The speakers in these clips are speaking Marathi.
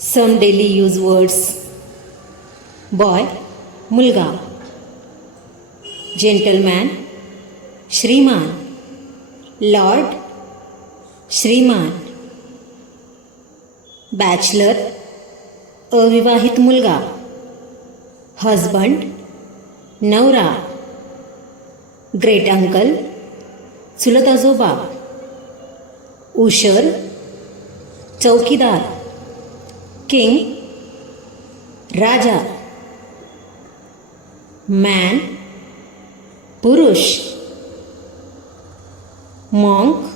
Some daily use words. Boy, मुलगा. Gentleman, श्रीमान. Lord, श्रीमान. Bachelor, अविवाहित मुलगा. Husband, नवरा. Great uncle, चुलत आजोबा. उशर, चौकीदार. किंग, राजा. मॅन, पुरुष. मॉन्क,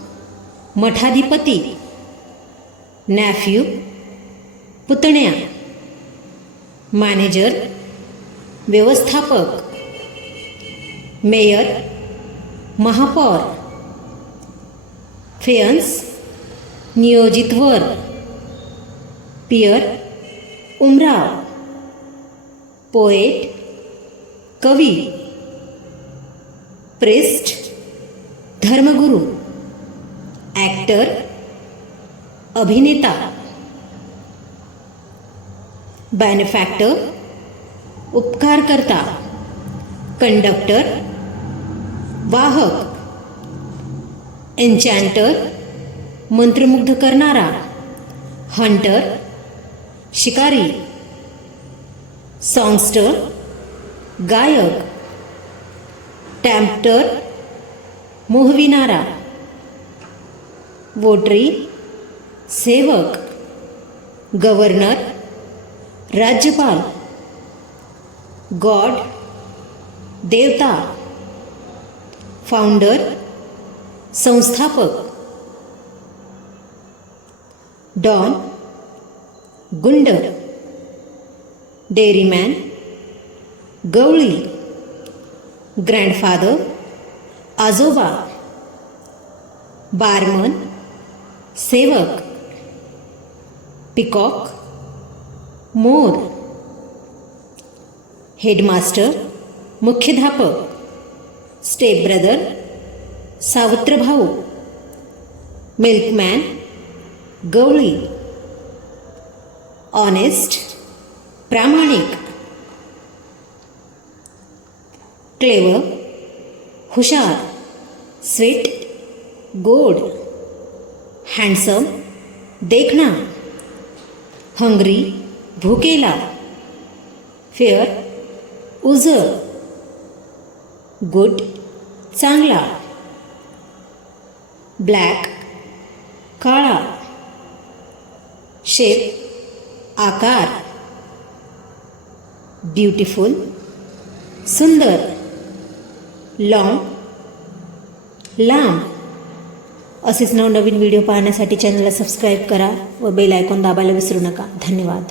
मठाधिपती. नॅफ्यू, पुतण्या. मॅनेजर, व्यवस्थापक. मेयर, महापौर. फेयन्स, नियोजित वर. पियर, उमराव. पोएट, कवी. प्रिस्ट, धर्मगुरू. ॲक्टर, अभिनेता. बेनिफॅक्टर, उपकारकर्ता. कंडक्टर, वाहक. एन्चॅन्टर, मंत्रमुग्ध करणारा. हंटर, शिकारी. सॉन्गस्टर, गायक. टॅम्प्टर, मोहविणारा. वोटरी, सेवक. गव्हर्नर, राज्यपाल. गॉड, देवता. फाउंडर, संस्थापक. डॉन, गुंड. डेअरीमॅन, गवळी. ग्रँडफादर, आजोबा. बारमन, सेवक. पिकॉक, मोर. हेडमास्टर, मुख्याध्यापक. स्टेप ब्रदर, सावत्र भाऊ. मिल्कमॅन, गवळी. ऑनेस्ट, प्रामाणिक. क्लेवर, हुशार. स्वीट, गोड. हँडसम, देखणा. हंग्री, भुकेला. फेअर, उजळ. गुड, चांगला. ब्लॅक, काळा. शेप, आकार. ब्युटिफुल, सुंदर. लॉंग, लांब. असेच नवनवीन व्हिडिओ पाहण्यासाठी चॅनलला सबस्क्राईब करा व बेल आयकॉन दाबायला विसरू नका. धन्यवाद.